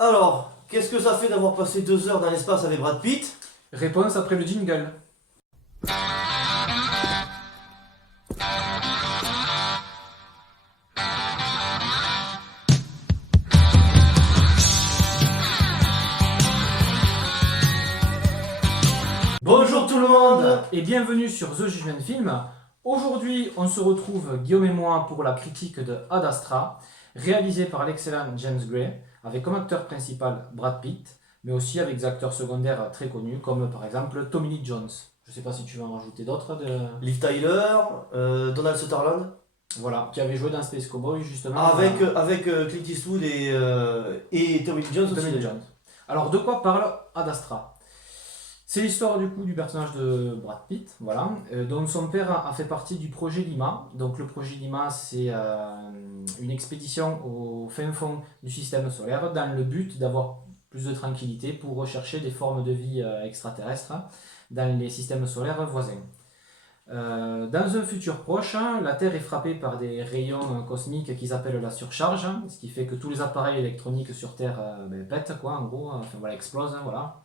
Alors, qu'est-ce que ça fait d'avoir passé 2 heures dans l'espace avec Brad Pitt? Réponse après le jingle. Bonjour tout le monde! Et bienvenue sur The Judgment Film. Aujourd'hui, on se retrouve, Guillaume et moi, pour la critique de Ad Astra, réalisée par l'excellent James Gray, avec comme acteur principal Brad Pitt, mais aussi avec des acteurs secondaires très connus, comme par exemple Tommy Lee Jones. Je ne sais pas si tu veux en rajouter d'autres. Liv Tyler, Donald Sutherland, Voilà, qui avait joué dans Space Cowboy, justement. avec Clint Eastwood et Tommy Lee Jones aussi. Tommy Lee Jones. Alors, de quoi parle Ad Astra? C'est l'histoire du coup du personnage de Brad Pitt, voilà, dont son père a fait partie du projet Lima. Donc le projet Lima, c'est une expédition au fin fond du système solaire dans le but d'avoir plus de tranquillité pour rechercher des formes de vie extraterrestres dans les systèmes solaires voisins. Dans un futur proche, la Terre est frappée par des rayons cosmiques qu'ils appellent la surcharge, ce qui fait que tous les appareils électroniques sur Terre pètent, quoi, en gros, enfin voilà, explosent, voilà.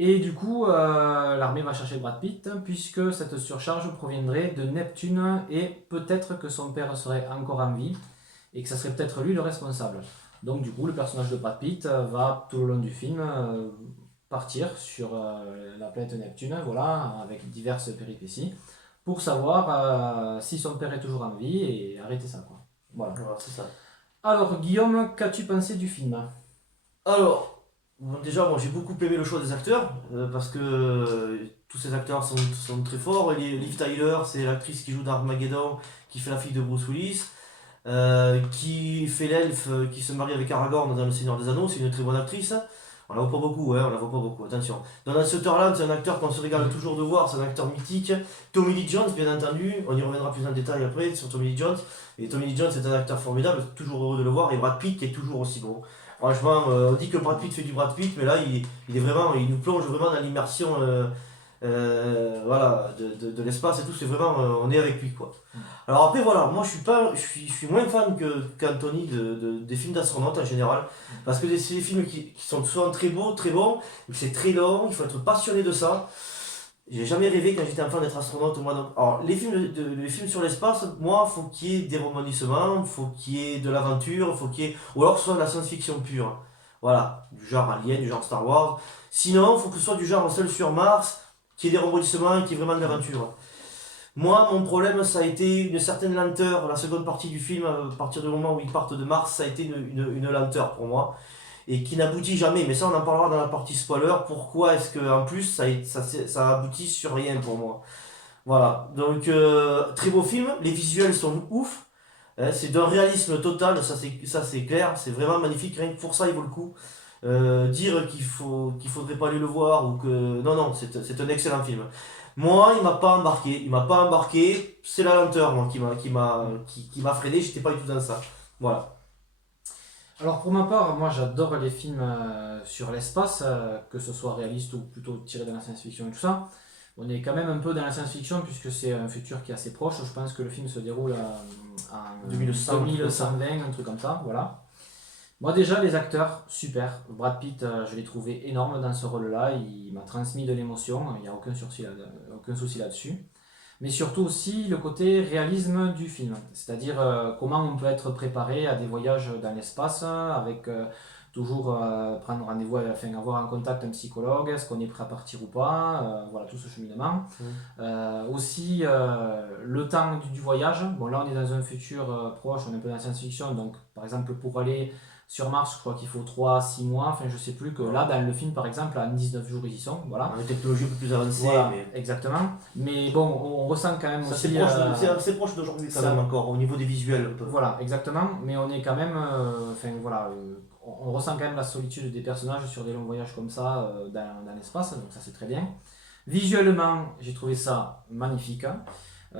Et du coup, l'armée va chercher Brad Pitt, puisque cette surcharge proviendrait de Neptune, et peut-être que son père serait encore en vie, et que ça serait peut-être lui le responsable. Donc du coup, le personnage de Brad Pitt va, tout le long du film, partir sur la planète Neptune, voilà, avec diverses péripéties, pour savoir si son père est toujours en vie, et arrêter ça, quoi. Voilà. Voilà, c'est ça. Alors, Guillaume, qu'as-tu pensé du film? Alors, bon, déjà, moi j'ai beaucoup aimé le choix des acteurs, parce que tous ces acteurs sont très forts. Liv Tyler, c'est l'actrice qui joue dans Armageddon, qui fait la fille de Bruce Willis. Qui fait l'elfe qui se marie avec Aragorn dans Le Seigneur des Anneaux, c'est une très bonne actrice. On la voit pas beaucoup, on la voit pas beaucoup, attention. Donald Sutherland, c'est un acteur qu'on se régale toujours de voir, c'est un acteur mythique. Tommy Lee Jones, bien entendu, on y reviendra plus en détail après sur Tommy Lee Jones. Et Tommy Lee Jones, c'est un acteur formidable, toujours heureux de le voir. Et Brad Pitt, qui est toujours aussi beau. Franchement, on dit que Brad Pitt fait du Brad Pitt, mais là, il est vraiment, il nous plonge vraiment dans l'immersion. Voilà, de l'espace et tout, c'est vraiment, on est avec lui quoi. Alors après voilà, moi je suis moins fan qu'Anthony des films d'astronautes en général, parce que c'est des films qui sont souvent très beaux, très bons, mais c'est très long, il faut être passionné de ça. J'ai jamais rêvé quand j'étais enfant d'être astronaute moi donc. Alors les films sur l'espace, moi faut qu'il y ait des rebondissements, faut qu'il y ait de l'aventure, faut qu'il y ait, ou alors que ce soit de la science-fiction pure. Voilà, du genre Alien, du genre Star Wars. Sinon, il faut que ce soit du genre Seul sur Mars, qu'il y ait des rebondissements et qu'il y ait vraiment de l'aventure. Moi, mon problème, ça a été une certaine lenteur. La seconde partie du film, à partir du moment où ils partent de Mars, ça a été une lenteur pour moi. Et qui n'aboutit jamais. Mais ça, on en parlera dans la partie spoiler. Pourquoi est-ce que en plus, ça aboutit sur rien pour moi. Voilà. Donc, très beau film. Les visuels sont ouf. C'est d'un réalisme total. Ça c'est clair. C'est vraiment magnifique. Rien que pour ça, il vaut le coup. Dire qu'il faudrait pas aller le voir ou que non non c'est un excellent film. Moi il m'a pas embarqué, c'est la lenteur moi qui m'a freiné, j'étais pas du tout dans ça. Voilà. Alors pour ma part, moi j'adore les films sur l'espace, que ce soit réaliste ou plutôt tiré de la science-fiction et tout ça. On est quand même un peu dans la science-fiction puisque c'est un futur qui est assez proche. Je pense que le film se déroule en 2100, 2120, un truc comme ça, voilà. Moi déjà les acteurs, super. Brad Pitt, je l'ai trouvé énorme dans ce rôle-là. Il m'a transmis de l'émotion, il n'y a aucun souci là-dessus. Mais surtout aussi le côté réalisme du film, c'est-à-dire comment on peut être préparé à des voyages dans l'espace avec toujours prendre rendez-vous, enfin avoir en contact un psychologue, est-ce qu'on est prêt à partir ou pas, voilà tout ce cheminement. Aussi le temps du voyage, bon là on est dans un futur proche, on est un peu dans la science-fiction, donc par exemple pour aller sur Mars, je crois qu'il faut 3 à 6 mois, enfin je sais plus, que là dans le film par exemple, en 19 jours ils y sont, voilà. Une technologie un peu plus avancée, Voilà, mais exactement. Mais bon, on ressent quand même ça aussi. c'est assez proche d'aujourd'hui quand Ça- même encore au niveau des visuels un peu. Voilà, exactement. Mais on est quand même. Enfin voilà, on ressent quand même la solitude des personnages sur des longs voyages comme ça dans l'espace, donc ça c'est très bien. Visuellement, j'ai trouvé ça magnifique, hein.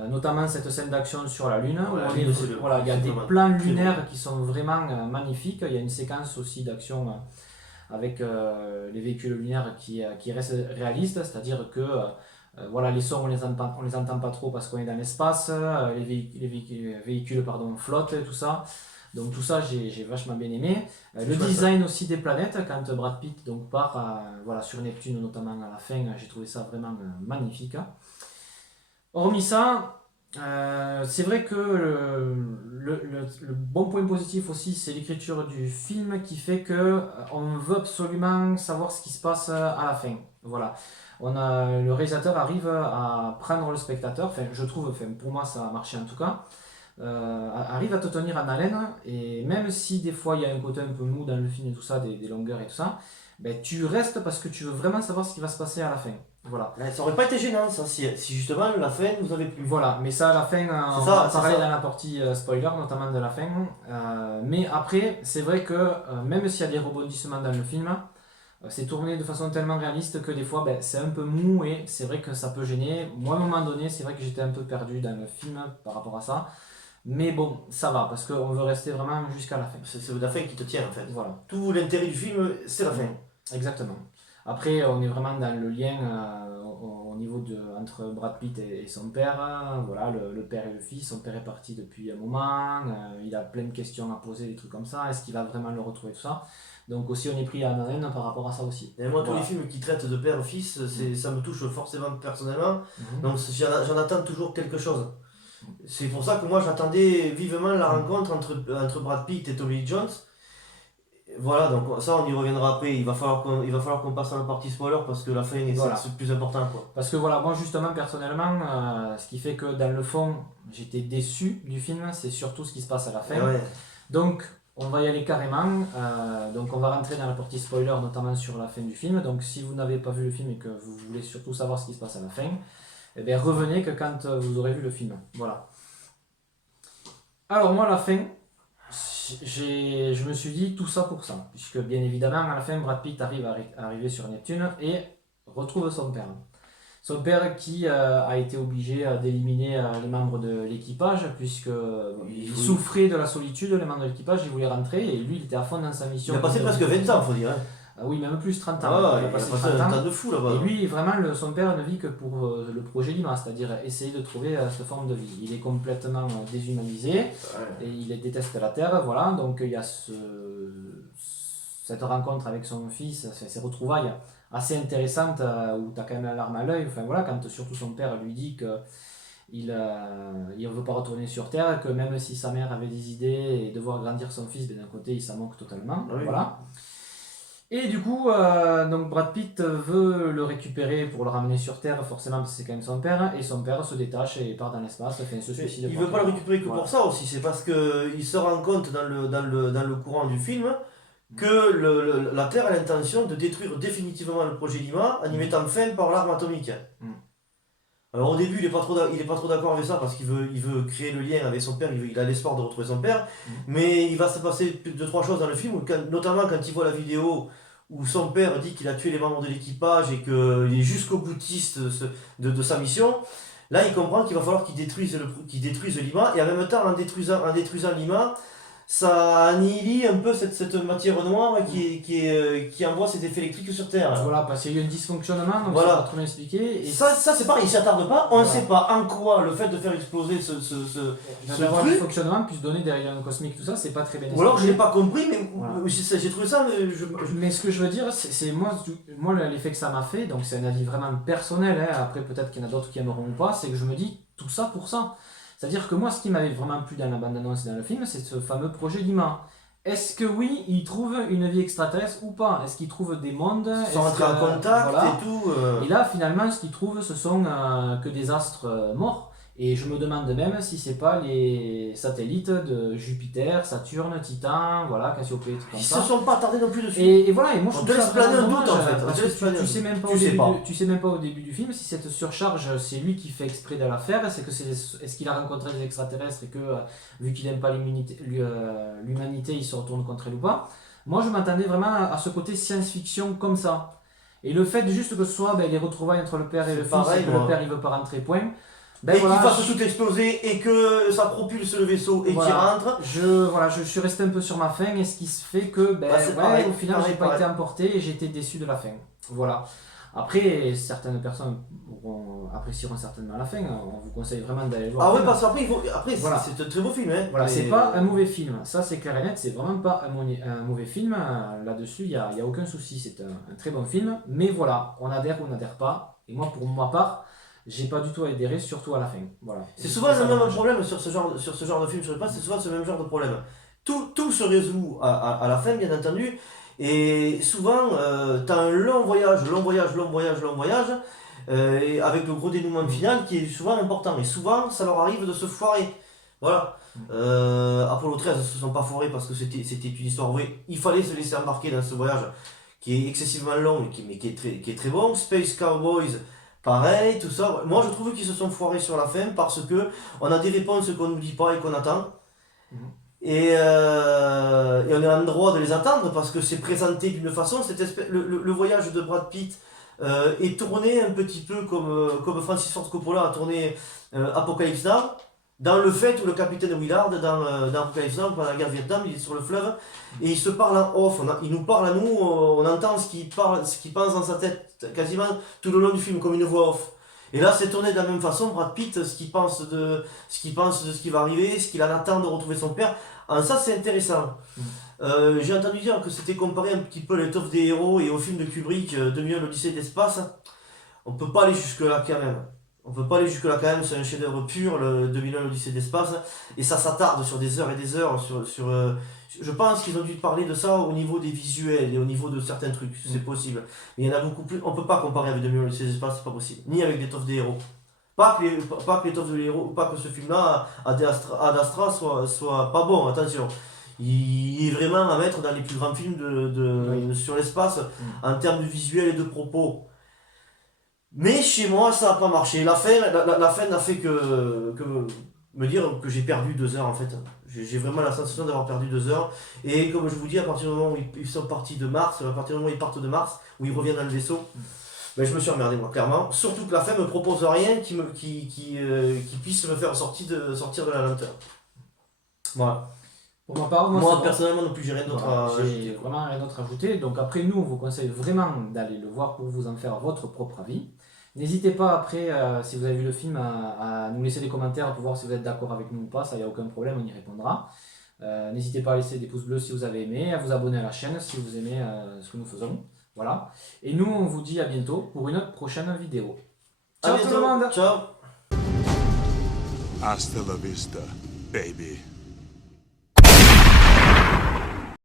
Notamment cette scène d'action sur la Lune, où Ouais, on oui, est- c'est voilà, il y a c'est des vraiment plans très lunaires beau. qui sont vraiment magnifiques. Il y a une séquence aussi d'action avec les véhicules lunaires qui restent réalistes, c'est-à-dire que voilà, les sons on les entend pas trop parce qu'on est dans l'espace, les véhicules pardon, flottent et tout ça. Donc tout ça, j'ai vachement bien aimé. Le chouette, design aussi des planètes, quand Brad Pitt donc, part voilà, sur Neptune, notamment à la fin, j'ai trouvé ça vraiment magnifique. Hormis ça, c'est vrai que le bon point positif aussi, c'est l'écriture du film qui fait que on veut absolument savoir ce qui se passe à la fin. Voilà. Le réalisateur arrive à prendre le spectateur, enfin je trouve, enfin, pour moi ça a marché en tout cas, arrive à te tenir en haleine, et même si des fois il y a un côté un peu mou dans le film et tout ça, des longueurs et tout ça, ben, tu restes parce que tu veux vraiment savoir ce qui va se passer à la fin. Voilà. Ça aurait pas été gênant ça, si justement la fin vous avez plu. Voilà, mais ça à la fin, on ça, va en c'est parler ça. dans la partie spoiler, notamment de la fin. Mais après, c'est vrai que même s'il y a des rebondissements dans le film, c'est tourné de façon tellement réaliste que des fois ben, c'est un peu mou et c'est vrai que ça peut gêner. Moi, à un moment donné, c'est vrai que j'étais un peu perdu dans le film par rapport à ça. Mais bon, ça va parce qu'on veut rester vraiment jusqu'à la fin. C'est la fin qui te tient en fait. Voilà. Tout l'intérêt du film, c'est la fin. Exactement. Après, on est vraiment dans le lien au niveau entre Brad Pitt et son père. Voilà, le père et le fils. Son père est parti depuis un moment. Il a plein de questions à poser, des trucs comme ça. Est-ce qu'il va vraiment le retrouver, tout ça. Donc aussi, on est pris à la haine par rapport à ça aussi. Et moi, tous Voilà. les films qui traitent de père-fils, ça me touche forcément personnellement. Donc j'en attends toujours quelque chose. C'est pour ça que moi j'attendais vivement la rencontre entre Brad Pitt et Tommy Lee Jones. Voilà, donc ça on y reviendra après. Il va falloir qu'on passe à la partie spoiler parce que la fin Voilà. c'est le plus important quoi. Parce que voilà, moi justement personnellement, ce qui fait que dans le fond, j'étais déçu du film, c'est surtout ce qui se passe à la fin. Ouais. Donc, on va y aller carrément. Donc, on va rentrer dans la partie spoiler, notamment sur la fin du film. Donc, si vous n'avez pas vu le film et que vous voulez surtout savoir ce qui se passe à la fin, eh bien, revenez que quand vous aurez vu le film. Voilà. Alors, moi, à la fin, je me suis dit tout ça pour ça. Puisque, bien évidemment, à la fin, Brad Pitt arrive à arriver sur Neptune et retrouve son père. Son père qui a été obligé d'éliminer les membres de l'équipage puisqu'il souffrait de la solitude, les membres de l'équipage, il voulait rentrer et lui il était à fond dans sa mission. Il a passé presque 20 ans, faut dire. Oui, même plus 30 ans. Ah, il a passé 30 un temps de fou là-bas. Et lui, vraiment, son père ne vit que pour le projet Lima, c'est-à-dire essayer de trouver cette forme de vie. Il est complètement déshumanisé et il déteste la Terre, voilà. Donc il y a cette rencontre avec son fils, ces retrouvailles assez intéressantes où tu as quand même la larme à l'œil. Enfin voilà, quand surtout son père lui dit que il ne veut pas retourner sur Terre, que même si sa mère avait des idées et de voir grandir son fils, d'un côté il s'en moque totalement. Oui. Voilà. Et du coup, donc Brad Pitt veut le récupérer pour le ramener sur Terre, forcément parce que c'est quand même son père, et son père se détache et part dans l'espace, se suicide. Il veut pas le récupérer que pour ça aussi, c'est parce qu'il se rend compte dans le courant du film que la Terre a l'intention de détruire définitivement le projet Lima en y mettant fin par l'arme atomique. Alors au début il est pas trop d'accord avec ça parce qu'il veut créer le lien avec son père, il a l'espoir de retrouver son père, mais il va se passer 2-3 choses dans le film, notamment quand il voit la vidéo où son père dit qu'il a tué les membres de l'équipage et qu'il est jusqu'au boutiste de sa mission. Là il comprend qu'il va falloir qu'il détruise Lima, et en même temps en détruisant Lima, ça annihile un peu cette matière noire qui envoie ses effets électriques sur Terre. Voilà, parce qu'il y a eu un dysfonctionnement, donc voilà. c'est pas trop bien expliqué. Et ça c'est pareil, il s'attarde pas, on ne sait pas en quoi le fait de faire exploser ce d'avoir un truc. dysfonctionnement, puis donner des rayons cosmiques, tout ça, c'est pas très bien expliqué. Ou alors je l'ai pas compris, mais voilà. j'ai trouvé ça. Mais ce que je veux dire, c'est moi l'effet que ça m'a fait, donc c'est un avis vraiment personnel, hein, après peut-être qu'il y en a d'autres qui aimeront ou pas, c'est que je me dis tout ça pour ça. C'est-à-dire que moi, ce qui m'avait vraiment plu dans la bande-annonce et dans le film, c'est ce fameux projet Lima. Est-ce que oui, il trouve une vie extraterrestre ou pas? Est-ce qu'il trouve des mondes? Sans rentrer en contact voilà. et tout. Et là, finalement, ce qu'il trouve, ce sont que des astres morts. Et je me demande même si c'est pas les satellites de Jupiter, Saturne, Titan, voilà, Cassiopée, tout comme Ils ça. se sont pas attardés non plus dessus. Et voilà, et moi je on trouve te laisse ça planer un vraiment doute en dommage, fait. parce que tu sais même pas tu sais même pas au début du film si cette surcharge c'est lui qui fait exprès de la faire, c'est que est-ce qu'il a rencontré des extraterrestres et que vu qu'il n'aime pas l'humanité il se retourne contre elle ou pas. Moi je m'attendais vraiment à ce côté science-fiction comme ça. Et le fait juste que ce soit les retrouvailles entre le père et le fils, et que le père il veut pas rentrer, point. Et qu'il fasse tout exploser et que ça propulse le vaisseau et qu'il rentre. Je suis resté un peu sur ma faim, et ce qui se fait que pareil, au final pareil, j'ai pas été emporté et j'ai été déçu de la fin. Voilà. Après, certaines personnes apprécieront certainement la fin. On vous conseille vraiment d'aller le voir. Ah ouais, parce qu'après, Voilà. c'est un très beau film. Hein. Voilà, Et- c'est pas un mauvais film. Ça, c'est clair et net. C'est vraiment pas un mauvais film. Là-dessus, il y a aucun souci. C'est un très bon film. Mais voilà, on adhère ou on n'adhère pas. Et moi, pour ma part, j'ai pas du tout adhéré, surtout à la fin. Voilà. C'est souvent le même problème sur ce genre de film, je sais pas, c'est souvent ce même genre de problème. Tout se résout à la fin, bien entendu, et souvent, t'as un long voyage, et avec le gros dénouement final qui est souvent important. Et souvent, ça leur arrive de se foirer. Voilà. Apollo 13 ne se sont pas foirés parce que c'était une histoire vraie. Il fallait se laisser embarquer dans ce voyage qui est excessivement long, mais qui est très bon. Space Cowboys, pareil, tout ça. Moi, je trouve qu'ils se sont foirés sur la fin parce que on a des réponses qu'on nous dit pas et qu'on attend. Et on est en droit de les attendre parce que c'est présenté d'une façon. Le voyage de Brad Pitt est tourné un petit peu comme Francis Ford Coppola a tourné Apocalypse Now. Dans le fait où le capitaine Willard, dans Apocalypse Now, pendant la guerre du Vietnam, il est sur le fleuve et il se parle en off. Il nous parle à nous, on entend ce qu'il pense dans sa tête quasiment tout le long du film comme une voix off. Et là, c'est tourné de la même façon. Brad Pitt, ce qu'il pense de ce qui va arriver, ce qu'il en attend de retrouver son père. En ça, c'est intéressant. J'ai entendu dire que c'était comparé un petit peu à l'étoffe des héros et au film de Kubrick, 2001 l'Odyssée de l'espace. On peut pas aller jusque-là quand même. C'est un chef-d'œuvre pur, le 2001 l'Odyssée de l'espace. Et ça s'attarde sur des heures et des heures. Je pense qu'ils ont dû parler de ça au niveau des visuels et au niveau de certains trucs. C'est possible. Mais il y en a beaucoup plus. On peut pas comparer avec 2001 l'Odyssée de l'espace, c'est pas possible. Ni avec l'étoffe des héros. Pas que l'étoffe des héros, pas que ce film-là, Ad Astra, soit pas bon, attention. Il est vraiment à mettre dans les plus grands films sur l'espace en termes de visuel et de propos. Mais chez moi, ça n'a pas marché. La fin n'a fait que me dire que j'ai perdu 2 heures en fait. J'ai vraiment la sensation d'avoir perdu 2 heures. Et comme je vous dis, à partir du moment où ils sont partis de Mars, à partir du moment où ils partent de Mars, où ils reviennent dans le vaisseau, ben je me suis emmerdé moi, clairement. Surtout que la fin me propose rien qui puisse me faire sortir de la lenteur. Voilà. Pour ma part, Moi bon. personnellement non plus, j'ai rien d'autre à J'ai ajouter. vraiment rien d'autre à ajouter. Donc après, nous, on vous conseille vraiment d'aller le voir pour vous en faire votre propre avis. N'hésitez pas après, si vous avez vu le film, à nous laisser des commentaires pour voir si vous êtes d'accord avec nous ou pas. Ça, il n'y a aucun problème, on y répondra. N'hésitez pas à laisser des pouces bleus si vous avez aimé, à vous abonner à la chaîne si vous aimez ce que nous faisons. Voilà. Et nous, on vous dit à bientôt pour une prochaine vidéo. Ciao tout le monde. Ciao. Hasta la vista, baby.